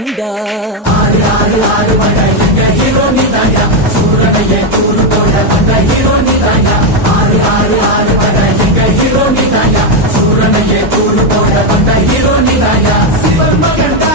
வேண்டா. ஆறு ஆறு ஆறு வந்த எங்க ஹீரோ நீதாயா, சூரனையே கூறு போட வந்த ஹீரோ நீதாயா. ஆறு ஆறு ஆறு வந்த எங்க ஹீரோ நீதாயா, சூரனையே கூறு போட வந்த ஹீரோ நீதாயா. சிவன் மகன்டா